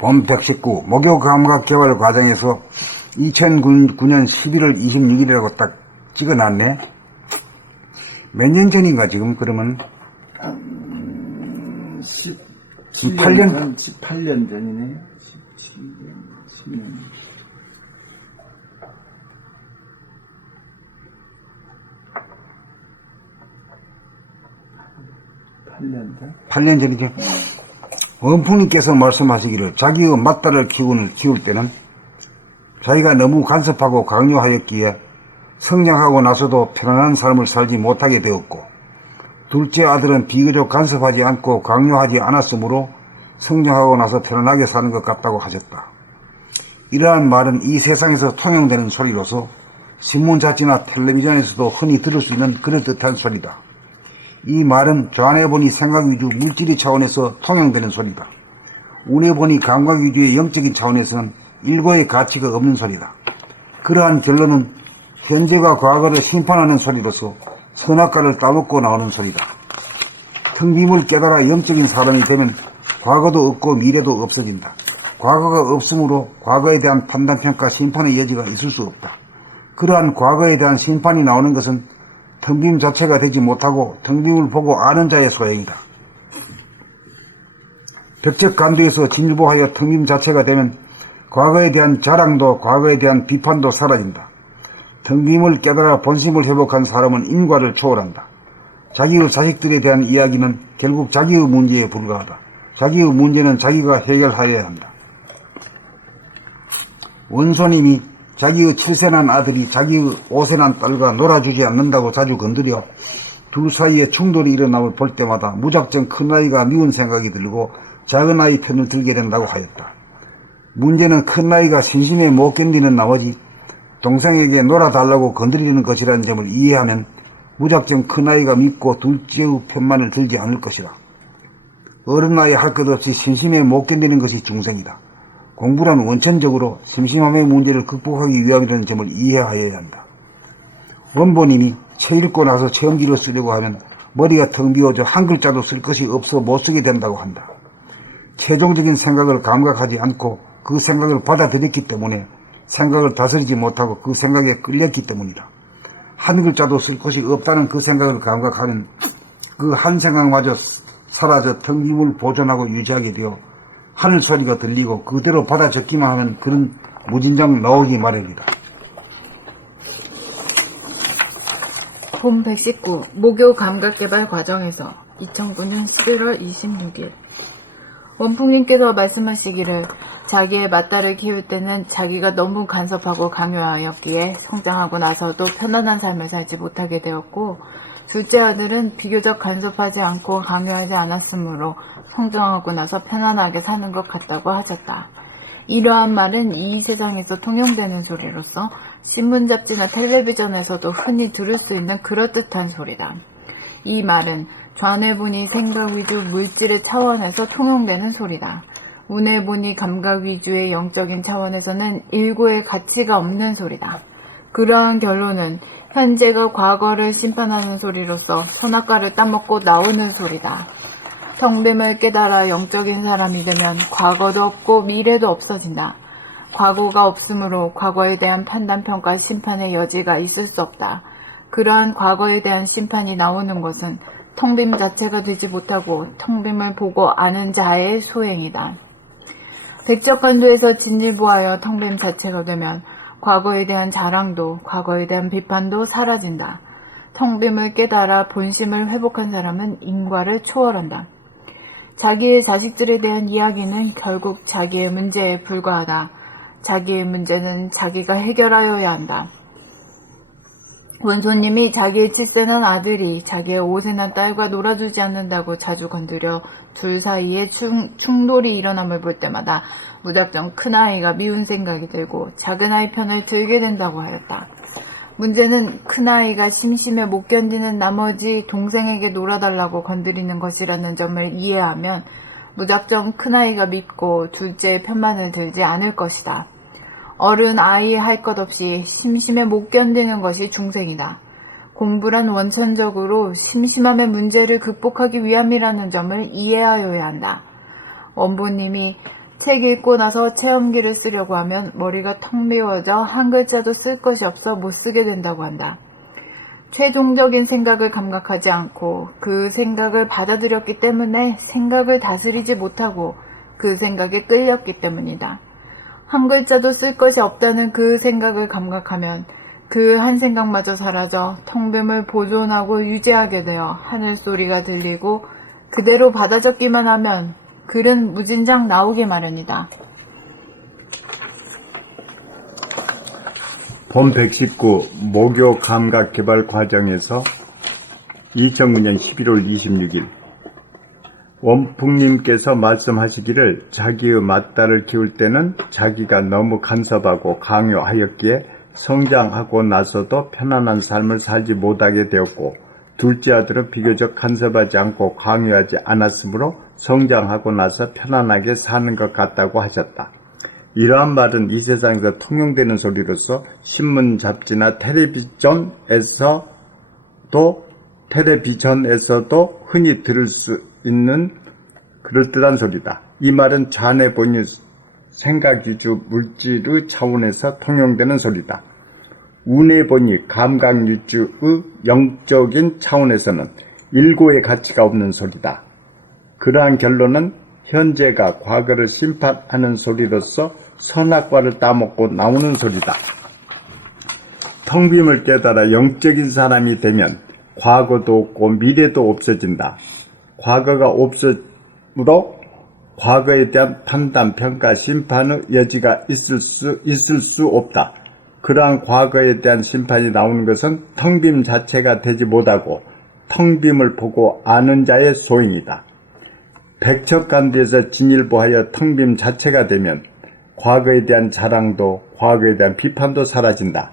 본 119 목요 감각 개발 과정에서 2009년 11월 26일이라고 딱 찍어놨네. 몇 년 전인가 지금 그러면? 18년 18년 전이네요. 10년. 8년 전이죠. 원풍님께서 말씀하시기를 자기의 맏딸을 키울 때는 자기가 너무 간섭하고 강요하였기에 성장하고 나서도 편안한 삶을 살지 못하게 되었고, 둘째 아들은 비교적 간섭하지 않고 강요하지 않았으므로 성장하고 나서 편안하게 사는 것 같다고 하셨다. 이러한 말은 이 세상에서 통용되는 소리로서 신문 잡지나 텔레비전에서도 흔히 들을 수 있는 그럴듯한 소리다. 이 말은 좌뇌 보니 생각 위주 물질의 차원에서 통용되는 소리다. 우뇌 보니 감각 위주의 영적인 차원에서는 일고의 가치가 없는 소리다. 그러한 결론은 현재가 과거를 심판하는 소리로서 선악과를 따먹고 나오는 소리다. 텅 빔을 깨달아 영적인 사람이 되면 과거도 없고 미래도 없어진다. 과거가 없으므로 과거에 대한 판단평가 심판의 여지가 있을 수 없다. 그러한 과거에 대한 심판이 나오는 것은 텅빔 자체가 되지 못하고 텅빔을 보고 아는 자의 소행이다. 벽적 간두에서 진일보하여 텅빔 자체가 되면 과거에 대한 자랑도 과거에 대한 비판도 사라진다. 텅빔을 깨달아 본심을 회복한 사람은 인과를 초월한다. 자기의 자식들에 대한 이야기는 결국 자기의 문제에 불과하다. 자기의 문제는 자기가 해결하여야 한다. 원소님이 자기의 7세난 아들이 자기의 5세난 딸과 놀아주지 않는다고 자주 건드려 둘 사이에 충돌이 일어남을 볼 때마다 무작정 큰아이가 미운 생각이 들고 작은아이 편을 들게 된다고 하였다. 문제는 큰아이가 심심해 못 견디는 나머지 동생에게 놀아달라고 건드리는 것이라는 점을 이해하면 무작정 큰아이가 믿고 둘째의 편만을 들지 않을 것이다. 어른아이 할 것 없이 심심해 못 견디는 것이 중생이다. 공부란 원천적으로 심심함의 문제를 극복하기 위함이라는 점을 이해하여야 한다. 원본인이 책 읽고 나서 체험지를 쓰려고 하면 머리가 텅 비어져 한 글자도 쓸 것이 없어 못 쓰게 된다고 한다. 최종적인 생각을 감각하지 않고 그 생각을 받아들였기 때문에 생각을 다스리지 못하고 그 생각에 끌렸기 때문이다. 한 글자도 쓸 것이 없다는 그 생각을 감각하면 그 한 생각마저 사라져 텅 빔을 보존하고 유지하게 되어 하늘 소리가 들리고 그대로 받아 적기만 하면 그런 무진장 나오기 마련이다. 본 119 목요 감각개발 과정에서 2009년 11월 26일 원풍님께서 말씀하시기를 자기의 맏딸을 키울 때는 자기가 너무 간섭하고 강요하였기에 성장하고 나서도 편안한 삶을 살지 못하게 되었고, 둘째 아들은 비교적 간섭하지 않고 강요하지 않았으므로 성장하고 나서 편안하게 사는 것 같다고 하셨다. 이러한 말은 이 세상에서 통용되는 소리로서 신문 잡지나 텔레비전에서도 흔히 들을 수 있는 그럴듯한 소리다. 이 말은 좌뇌 보니 생각 위주 물질의 차원에서 통용되는 소리다. 우뇌 보니 감각 위주의 영적인 차원에서는 일고의 가치가 없는 소리다. 그러한 결론은 현재가 과거를 심판하는 소리로서 선악과를 따먹고 나오는 소리다. 텅빔을 깨달아 영적인 사람이 되면 과거도 없고 미래도 없어진다. 과거가 없으므로 과거에 대한 판단평가 심판의 여지가 있을 수 없다. 그러한 과거에 대한 심판이 나오는 것은 텅빔 자체가 되지 못하고 텅빔을 보고 아는 자의 소행이다. 백적간두에서 진일보하여 텅빔 자체가 되면 과거에 대한 자랑도 과거에 대한 비판도 사라진다. 텅빔을 깨달아 본심을 회복한 사람은 인과를 초월한다. 자기의 자식들에 대한 이야기는 결국 자기의 문제에 불과하다. 자기의 문제는 자기가 해결하여야 한다. 원소님이 자기의 7세난 아들이 자기의 5세난 딸과 놀아주지 않는다고 자주 건드려 둘 사이에 충돌이 일어남을 볼 때마다 무작정 큰아이가 미운 생각이 들고 작은아이 편을 들게 된다고 하였다. 문제는 큰아이가 심심해 못 견디는 나머지 동생에게 놀아달라고 건드리는 것이라는 점을 이해하면 무작정 큰아이가 믿고 둘째의 편만을 들지 않을 것이다. 어른 아이 할 것 없이 심심해 못 견디는 것이 중생이다. 공부란 원천적으로 심심함의 문제를 극복하기 위함이라는 점을 이해하여야 한다. 원부님이 책 읽고 나서 체험기를 쓰려고 하면 머리가 텅 비워져 한 글자도 쓸 것이 없어 못 쓰게 된다고 한다. 최종적인 생각을 감각하지 않고 그 생각을 받아들였기 때문에 생각을 다스리지 못하고 그 생각에 끌렸기 때문이다. 한 글자도 쓸 것이 없다는 그 생각을 감각하면 그 한 생각마저 사라져 텅 빔을 보존하고 유지하게 되어 하늘 소리가 들리고 그대로 받아적기만 하면 글은 무진장 나오기 마련이다. 본 119 모교 감각 개발 과정에서 2009년 11월 26일 원풍님께서 말씀하시기를 자기의 맏딸을 키울 때는 자기가 너무 간섭하고 강요하였기에 성장하고 나서도 편안한 삶을 살지 못하게 되었고 둘째 아들은 비교적 간섭하지 않고 강요하지 않았으므로 성장하고 나서 편안하게 사는 것 같다고 하셨다. 이러한 말은 이 세상에서 통용되는 소리로서 신문 잡지나 텔레비전에서도 흔히 들을 수 있는 그럴듯한 소리다. 이 말은 좌뇌 본유 생각 위주 물질의 차원에서 통용되는 소리다. 우뇌 본유 감각 위주의 영적인 차원에서는 일고의 가치가 없는 소리다. 그러한 결론은 현재가 과거를 심판하는 소리로서 선악과를 따먹고 나오는 소리다. 텅 빔을 깨달아 영적인 사람이 되면 과거도 없고 미래도 없어진다. 과거가 없으므로 과거에 대한 판단, 평가, 심판의 여지가 있을 수 없다. 그러한 과거에 대한 심판이 나오는 것은 텅 빔 자체가 되지 못하고 텅 빔을 보고 아는 자의 소행이다. 백척간두에서 진일보하여 텅 빔 자체가 되면 과거에 대한 자랑도 과거에 대한 비판도 사라진다.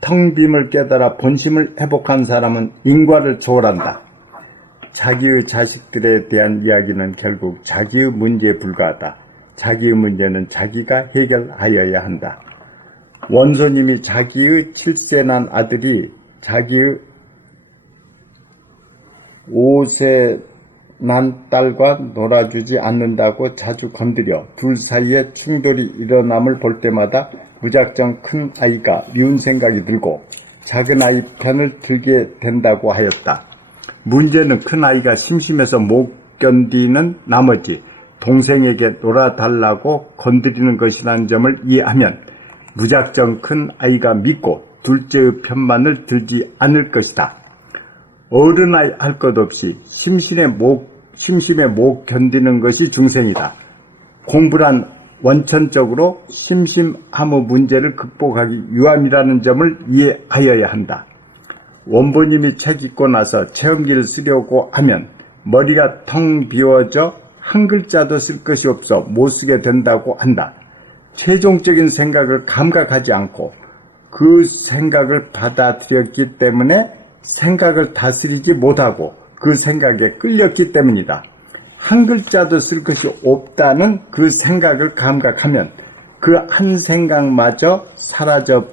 텅 빔을 깨달아 본심을 회복한 사람은 인과를 초월한다. 자기의 자식들에 대한 이야기는 결국 자기의 문제에 불과하다. 자기의 문제는 자기가 해결하여야 한다. 원소님이 자기의 7세 난 아들이 자기의 5세 난 딸과 놀아주지 않는다고 자주 건드려 둘 사이에 충돌이 일어남을 볼 때마다 무작정 큰 아이가 미운 생각이 들고 작은 아이 편을 들게 된다고 하였다. 문제는 큰 아이가 심심해서 못 견디는 나머지 동생에게 놀아달라고 건드리는 것이라는 점을 이해하면 무작정 큰 아이가 믿고 둘째의 편만을 들지 않을 것이다. 어른아이 할 것 없이 심심에 못 견디는 것이 중생이다. 공부란 원천적으로 심심함의 문제를 극복하기 위함이라는 점을 이해하여야 한다. 원부님이 책 읽고 나서 체험기를 쓰려고 하면 머리가 텅 비워져 한 글자도 쓸 것이 없어 못 쓰게 된다고 한다. 최종적인 생각을 감각하지 않고 그 생각을 받아들였기 때문에 생각을 다스리지 못하고 그 생각에 끌렸기 때문이다. 한 글자도 쓸 것이 없다는 그 생각을 감각하면 그 한 생각마저 사라져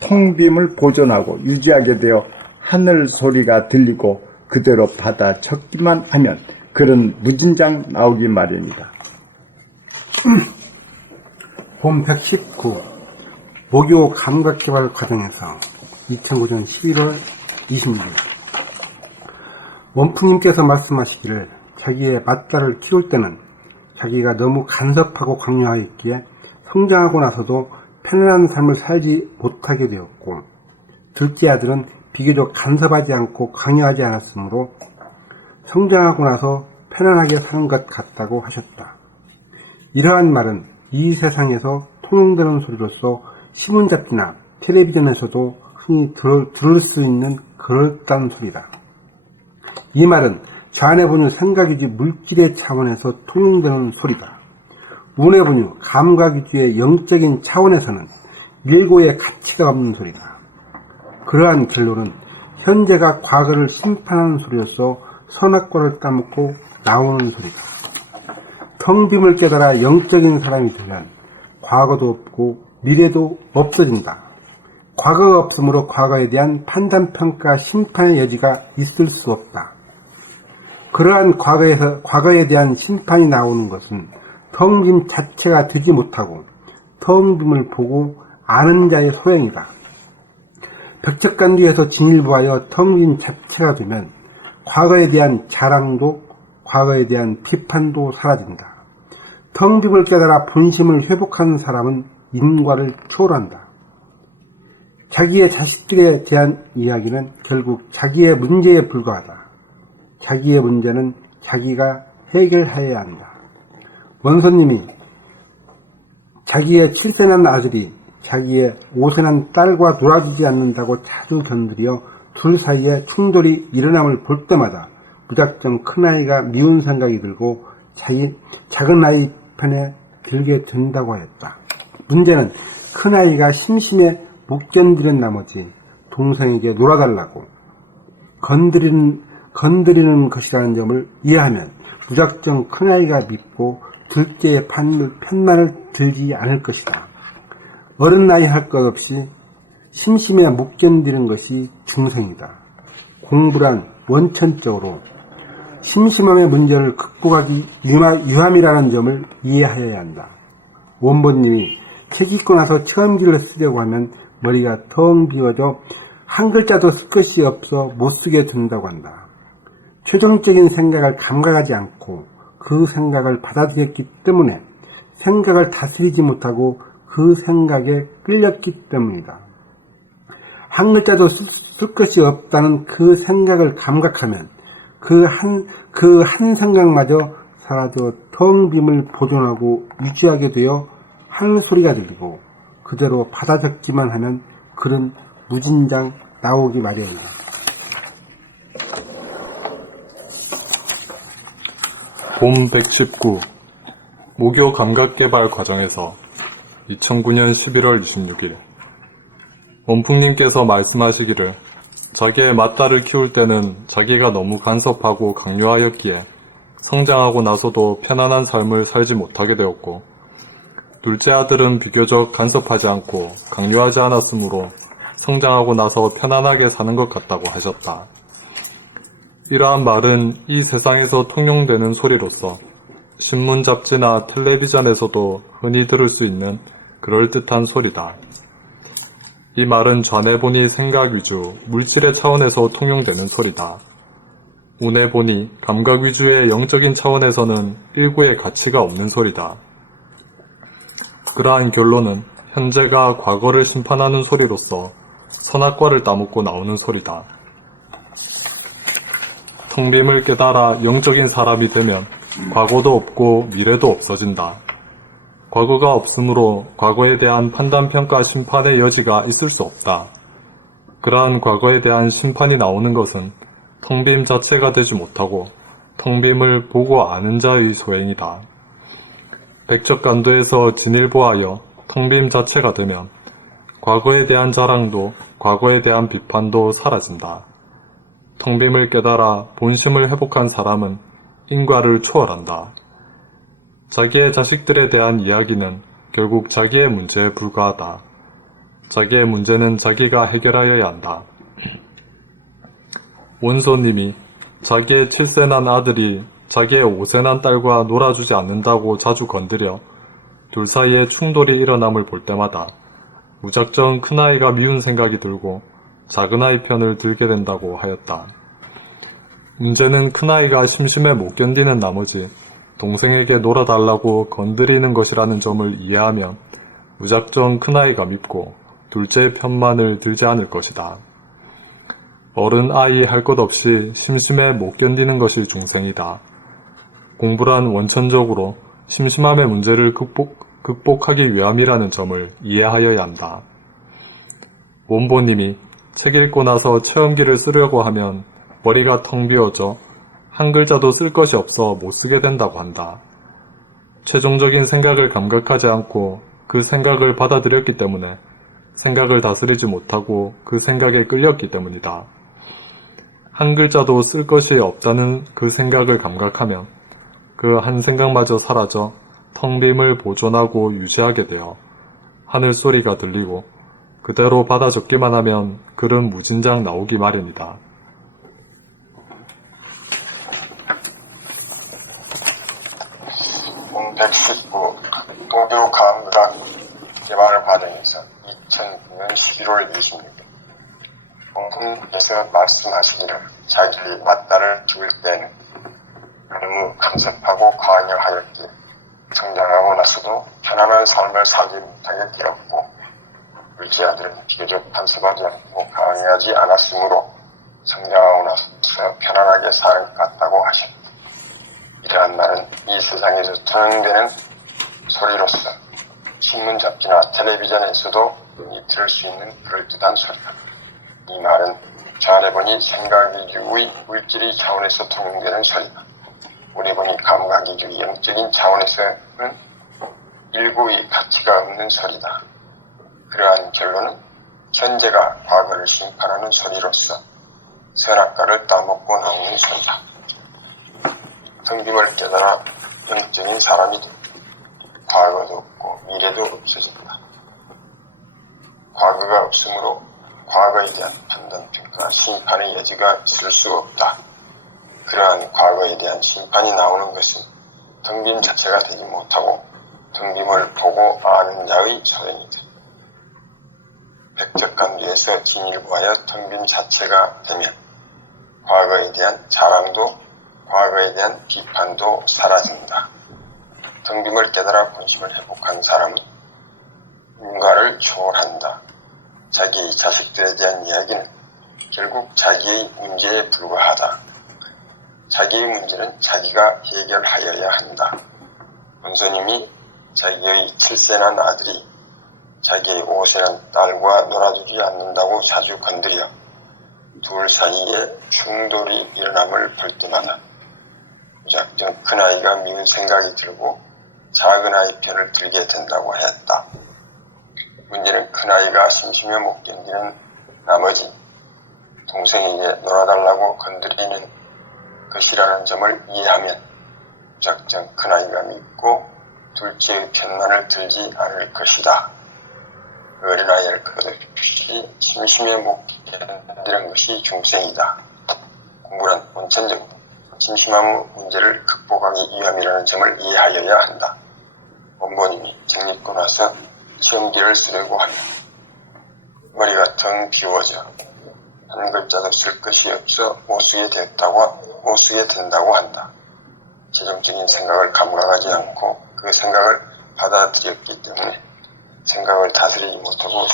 텅 빔을 보존하고 유지하게 되어 하늘 소리가 들리고 그대로 받아 적기만 하면 그런 무진장 나오기 마련이다. 본 119 모교 감각개발 과정에서 2009년 11월 26일 원풍님께서 말씀하시기를 자기의 맏딸을 키울 때는 자기가 너무 간섭하고 강요하였기에 성장하고 나서도 편안한 삶을 살지 못하게 되었고 둘째 아들은 비교적 간섭하지 않고 강요하지 않았으므로 성장하고 나서 편안하게 사는 것 같다고 하셨다. 이러한 말은 이 세상에서 통용되는 소리로서 신문잡지나 텔레비전에서도 흔히 들을 수 있는 그럴듯한 소리다. 이 말은 자뇌본유 생각유지 물질의 차원에서 통용되는 소리다. 운해본유 감각유지의 영적인 차원에서는 밀고의 가치가 없는 소리다. 그러한 결론은 현재가 과거를 심판하는 소리로서 선악과를 따먹고 나오는 소리다. 텅 빔을 깨달아 영적인 사람이 되면 과거도 없고 미래도 없어진다. 과거가 없으므로 과거에 대한 판단, 평가, 심판의 여지가 있을 수 없다. 그러한 과거에 대한 심판이 나오는 것은 텅 빈 자체가 되지 못하고 텅 빔을 보고 아는 자의 소행이다. 백척간두에서 진일보하여 텅 빈 자체가 되면 과거에 대한 자랑도 과거에 대한 비판도 사라진다. 텅 빔을 깨달아 본심을 회복하는 사람은 인과를 초월한다. 자기의 자식들에 대한 이야기는 결국 자기의 문제에 불과하다. 자기의 문제는 자기가 해결해야 한다. 원소님이 자기의 7세난 아들이 자기의 5세난 딸과 놀아주지 않는다고 자주 견들여 둘 사이에 충돌이 일어남을 볼 때마다 무작정 큰아이가 미운 생각이 들고 작은 아이 편에 들게 된다고 하였다. 문제는 큰아이가 심심해 못 견디는 나머지 동생에게 놀아달라고 건드리는 것이라는 점을 이해하면 무작정 큰아이가 믿고 둘째의 편만을 들지 않을 것이다. 어른 나이 할 것 없이 심심해 못 견디는 것이 중생이다. 공부란 원천적으로 심심함의 문제를 극복하기 유함이라는 점을 이해하여야 한다. 원본님이 책 읽고 나서 체험기를 쓰려고 하면 머리가 텅 비워져 한 글자도 쓸 것이 없어 못 쓰게 된다고 한다. 최종적인 생각을 감각하지 않고 그 생각을 받아들였기 때문에 생각을 다스리지 못하고 그 생각에 끌렸기 때문이다. 한 글자도 쓸 것이 없다는 그 생각을 감각하면 그 한 생각마저 사라져 텅 빔을 보존하고 유지하게 되어 하는 소리가 들리고 그대로 받아 적기만 하면 글은 무진장 나오기 마련이다. 봄 119 무교 감각개발 과정에서 2009년 11월 26일 원풍님께서 말씀하시기를 자기의 맏딸을 키울 때는 자기가 너무 간섭하고 강요하였기에 성장하고 나서도 편안한 삶을 살지 못하게 되었고 둘째 아들은 비교적 간섭하지 않고 강요하지 않았으므로 성장하고 나서 편안하게 사는 것 같다고 하셨다. 이러한 말은 이 세상에서 통용되는 소리로서 신문 잡지나 텔레비전에서도 흔히 들을 수 있는 그럴듯한 소리다. 이 말은 전에 보니 생각 위주, 물질의 차원에서 통용되는 소리다. 운에 보니 감각 위주의 영적인 차원에서는 일구의 가치가 없는 소리다. 그러한 결론은 현재가 과거를 심판하는 소리로서 선악과를 따먹고 나오는 소리다. 텅 빔을 깨달아 영적인 사람이 되면 과거도 없고 미래도 없어진다. 과거가 없으므로 과거에 대한 판단, 평가, 심판의 여지가 있을 수 없다. 그러한 과거에 대한 심판이 나오는 것은 텅 빔 자체가 되지 못하고 텅 빔을 보고 아는 자의 소행이다. 백척간도에서 진일보하여 텅 빔 자체가 되면 과거에 대한 자랑도 과거에 대한 비판도 사라진다. 텅 빔을 깨달아 본심을 회복한 사람은 인과를 초월한다. 자기의 자식들에 대한 이야기는 결국 자기의 문제에 불과하다. 자기의 문제는 자기가 해결하여야 한다. 원소님이 자기의 7세난 아들이 자기의 5세난 딸과 놀아주지 않는다고 자주 건드려 둘 사이에 충돌이 일어남을 볼 때마다 무작정 큰아이가 미운 생각이 들고 작은아이 편을 들게 된다고 하였다. 문제는 큰아이가 심심해 못 견디는 나머지 동생에게 놀아달라고 건드리는 것이라는 점을 이해하면 무작정 큰아이가 밉고 둘째 편만을 들지 않을 것이다. 어른 아이 할 것 없이 심심해 못 견디는 것이 중생이다. 공부란 원천적으로 심심함의 문제를 극복하기 위함이라는 점을 이해하여야 한다. 원보님이 책 읽고 나서 체험기를 쓰려고 하면 머리가 텅 비어져 한 글자도 쓸 것이 없어 못 쓰게 된다고 한다. 최종적인 생각을 감각하지 않고 그 생각을 받아들였기 때문에 생각을 다스리지 못하고 그 생각에 끌렸기 때문이다. 한 글자도 쓸 것이 없다는 그 생각을 감각하면 그 한 생각마저 사라져 텅 빔을 보존하고 유지하게 되어 하늘 소리가 들리고 그대로 받아 적기만 하면 글은 무진장 나오기 마련이다. 본 119 목요 감각 개발 과정에서 2009년 11월 26일 원풍님께서 말씀하시기를 자기 맞다를 키울 때는 너무 간섭하고 강요하였기에 성장하고 나서도 편안한 삶을 살지 못하게 되었고 우리 아들은 비교적 간섭하지 않고 강요하지 않았으므로 성장하고 나서 편안하게 사는 것 같다고 하셨다. 이러한 말은 이 세상에서 통용되는 소리로서 신문 잡지나 텔레비전에서도 흔히 들을 수 있는 그럴듯한 소리다. 이 말은 잘해보니 생각이주의 물질의 차원에서 통용되는 소리다. 우리 보니 감각이주의 영적인 차원에서는 일고의 가치가 없는 소리다. 그러한 결론은 현재가 과거를 심판하는 소리로서 선악과를 따먹고 나오는 소리다. 등빔을 깨달아 영적인 사람이 된다. 과거도 없고 미래도 없어진다. 과거가 없으므로 과거에 대한 판단, 평가, 심판의 여지가 있을 수 없다. 그러한 과거에 대한 심판이 나오는 것은 등빔 자체가 되지 못하고 등빔을 보고 아는 자의 소행이다. 백적간두에서 진일보하여 등빔 자체가 되면 과거에 대한 자랑도 과거에 대한 비판도 사라진다. 등빔을 깨달아 본심을 회복한 사람은 인과를 초월한다. 자기의 자식들에 대한 이야기는 결국 자기의 문제에 불과하다. 자기의 문제는 자기가 해결하여야 한다. 원소님이 자기의 7세 난 아들이 자기의 5세 난 딸과 놀아주지 않는다고 자주 건드려 둘 사이에 충돌이 일어남을 볼 때마다 무작정 큰아이가 미운 생각이 들고 작은아이 편을 들게 된다고 했다. 문제는 큰아이가 심심해 못 견디는 나머지 동생에게 놀아달라고 건드리는 것이라는 점을 이해하면 무작정 큰아이가 믿고 둘째의 편만을 들지 않을 것이다. 어린아이를 끝없이 심심해 못 견디는 것이 중생이다. 공부란 원천적으로 심심함의 문제를 극복하기 위함이라는 점을 이해하여야 한다. 원본님이 책 읽고 나서 시험지를 쓰려고 하면 머리가 텅 비워져 한 글자도 쓸 것이 없어 못 쓰게 된다고 한다. 재정적인 생각을 감각하지 않고 그 생각을 받아들였기 때문에 생각을 다스리지 못하고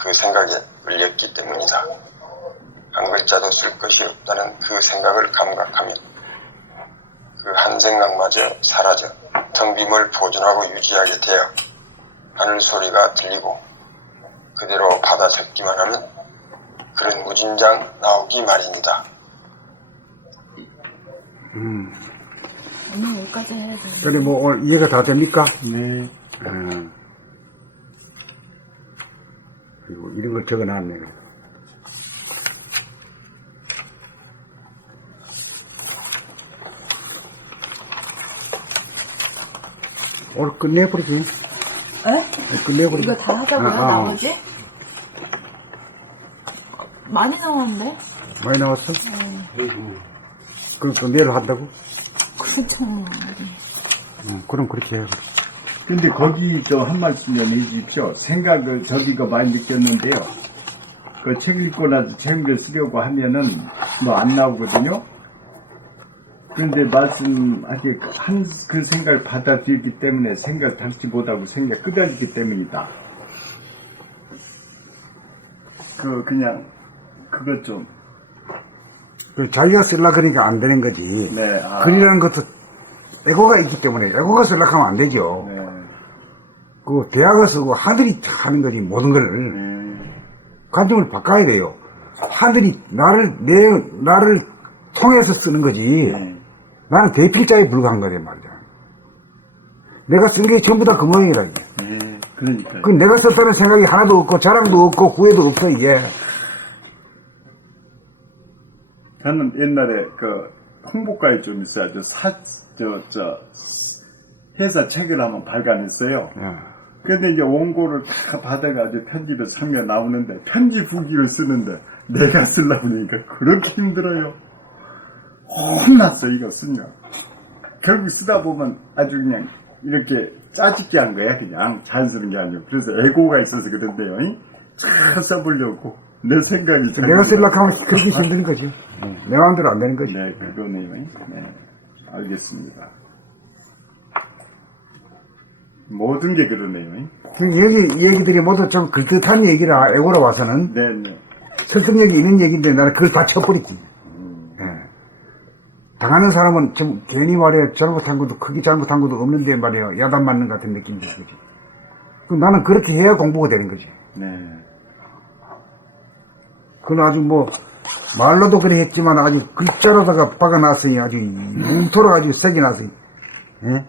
그 생각에 끌렸기 때문이다. 한 글자도 쓸 것이 없다는 그 생각을 감각하면 그 한 생각마저 사라져 텅 빔을 보존하고 유지하게 되어 하늘 소리가 들리고 그대로 받아 적기만 하면 그런 무진장 나오기 마련이다. 오늘 여기까지 해야 돼. 그래, 뭐, 오늘 이해가 다 됩니까? 네. 그리고 이런 걸 적어 놨네. 오늘 끝내버리지. 에? 끝내버리지. 이거 다 하자고요, 나머지? 많이 나왔는데? 많이 나왔어? 그럼 또 내일 한다고? 그렇죠. 그럼 그렇게 해. 근데 거기 한 말씀 좀 해주십시오. 생각을 저도 많이 느꼈는데요. 그 책 읽고 나서 책을 쓰려고 하면은 뭐 안 나오거든요. 그런데 말씀하기에 그 생각을 받아들이기 때문에 생각 담지 못하고 생각 끄덕이기 때문이다. 그냥 그것 좀. 자기가 쓰려고 그러니까 안 되는 거지. 네. 글이라는 것도 에고가 있기 때문에 에고가 쓰려고 하면 안 되죠. 네. 그 대학을 쓰고 하늘이 하는 거지 모든 걸. 관점을 바꿔야 돼요. 하늘이 나를 통해서 쓰는 거지. 나는 대필자에 불과한 거란 말이야. 내가 쓴 게 전부 다 그 모양이라 이게. 그러니까. 그 내가 썼다는 생각이 하나도 없고 자랑도 없고 후회도 없어 이게. 저는 옛날에 홍보과에 좀 있어야죠. 회사 책을 한번 발간했어요. 근데 이제 원고를 다 받아가지고 편집에 쓰면 나오는데 편집 후기를 쓰는데 내가 쓰려고 하니까 그렇게 힘들어요. 혼났어 이거 쓰면. 결국 쓰다 보면 아주 그냥 이렇게 짜집게 한 거야, 그냥. 잘 쓰는 게 아니고. 그래서 애고가 있어서 그런데요. 잘 써보려고. 내 생각이 잘. 내가 쓰려고 하면 그렇게 힘든 거죠. 내 마음대로 안 되는 거지. 네, 그거네요. 네. 알겠습니다. 모든 게 그러네요. 여기 얘기들이 모두 좀 그럴듯한 얘기라, 애고로 와서는. 네. 설득력이 있는 얘기인데 나는 그걸 다 쳐버리지. 예. 당하는 사람은 좀 괜히 말이야 잘못한 것도 크게 잘못한 것도 없는데 말이야 야단 맞는 것 같은 느낌이 들지. 그럼 나는 그렇게 해야 공부가 되는 거지. 네. 그건 아주 뭐 말로도 그래 했지만 아주 글자로다가 박아놨으니 아주 뭉토로 아주 세게 놨으니. 예?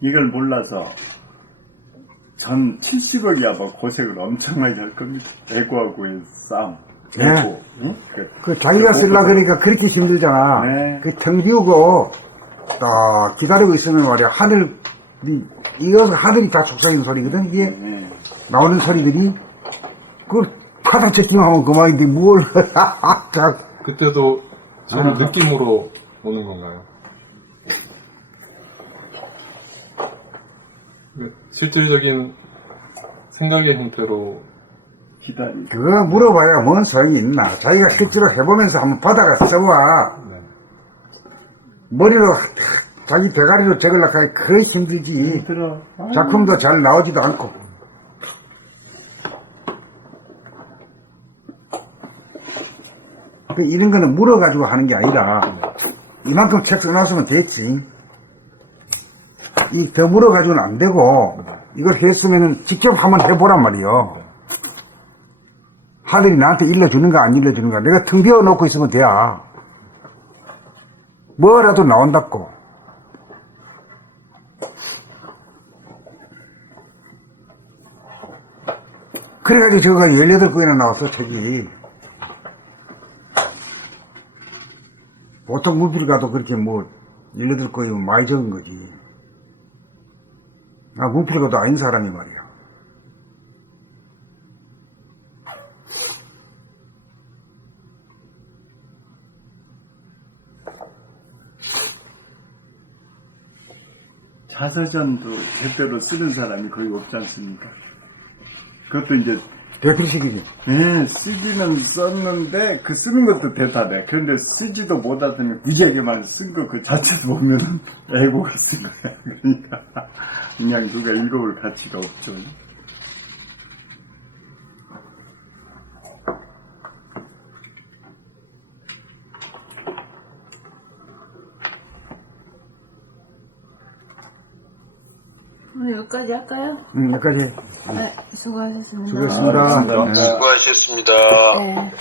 이걸 몰라서 전 70억이 아마 고생을 엄청 많이 할 겁니다. 애고하고의 싸움. 네. 애고. 응? 그 자기가 쓰려 그러니까 그렇게 힘들잖아. 네. 그 텅 비우고 딱 기다리고 있으면 말이야 하늘이 이어서 하늘이 다 속삭이는 소리거든 이게. 네. 나오는 소리들이 그걸 카다 채팅을 하면 그만인데 뭘 자, 그때도 서로 느낌으로 오는 건가요? 실질적인 생각의 형태로 기다리고. 그거 물어봐야 뭔 소용이 있나. 자기가 실제로 해보면서 한번 받아가 써봐. 머리로 자기 대가리로 적으려고 하니 그게 힘들지. 들어. 작품도 잘 나오지도 않고. 이런 거는 물어가지고 하는 게 아니라 이만큼 책 써놨으면 됐지. 이 더 물어가지고는 안 되고 이걸 했으면은 직접 한번 해보란 말이요. 하늘이 나한테 일러주는가 안 일러주는가. 내가 텅 비워놓고 있으면 돼야. 뭐라도 나온다고. 그래가지고 저거 18권이나 나왔어 책이. 보통 문필 가도 그렇게 뭐 18권이면 많이 적은 거지. 나 문필 가도 아닌 사람이 말이야. 자서전도 제대로 쓰는 사람이 거의 없지 않습니까? 그것도 이제 대필식이지. 예, 쓰기는 썼는데 그 쓰는 것도 대단해. 그런데 쓰지도 못하더니 무지하게만 쓴 거 그 자체도 보면은 애고가 쓴 거야. 그러니까 그냥 누가 읽어볼 가치가 없죠. 오늘 여기까지 할까요? 여기까지. 네, 수고하셨습니다. 수고했습니다. 수고하셨습니다. 네.